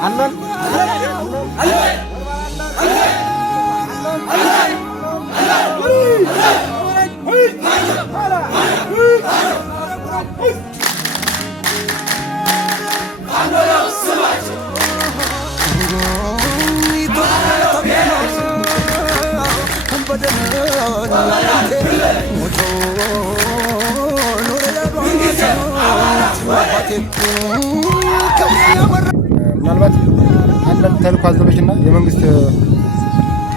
አለን ምናልባት አንዳንድ ተልዕኮ አዘሎችና የመንግስት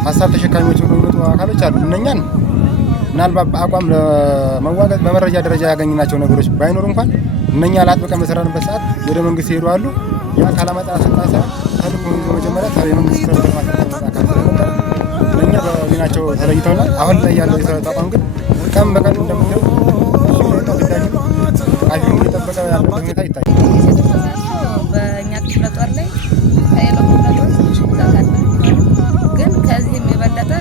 ሀሳብ ተሸካሚዎች የሚመጡ አካሎች አሉ። እነኛን ምናልባት በአቋም ለመዋጋት በመረጃ ደረጃ ያገኝናቸው ነገሮች ባይኖሩ እንኳን እነኛ ለአጥብቀን በሰራንበት ሰዓት ወደ መንግስት ይሄዱ አሉ። ያ ካላመጣ ሰጣሳ ተልዕኮ መጀመሪያ የመንግስት አካል ስለነበር እነኛ በሚናቸው ተለይተውናል። አሁን ላይ ያለው የሰራዊት አቋም ግን ቀን በቀን እንደምታየው እየጠበቀ ያለው ሁኔታ ይታያል። በእኛ ክፍለ ጦር ላይ ከሌላው ክፍለ ጦር ትንሽ ብዛት አለ፣ ግን ከዚህም የበለጠ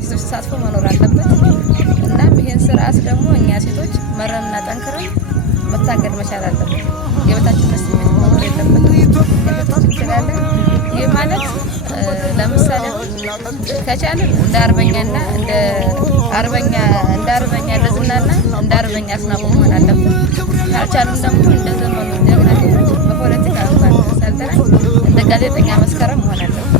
ሴቶች ተሳትፎ መኖር አለበት። እናም ይህን ስርዓት ደግሞ እኛ ሴቶች መረንና ጠንክረን መታገል መቻል አለበት። የበታችነት ስሜት መኖር የለበትም። ሴቶች እንችላለን። ይህ ማለት ለምሳሌ ከቻልን እንደ አርበኛና እንደ አርበኛ ለዝናና እንደ አርበኛ አስናቁ መሆን አለበት። ካልቻልን ደግሞ እንደ ዘመኑ ጀግና በፖለቲካ እንኳን ሳልተና እንደ ጋዜጠኛ መስከረም መሆን አለበት።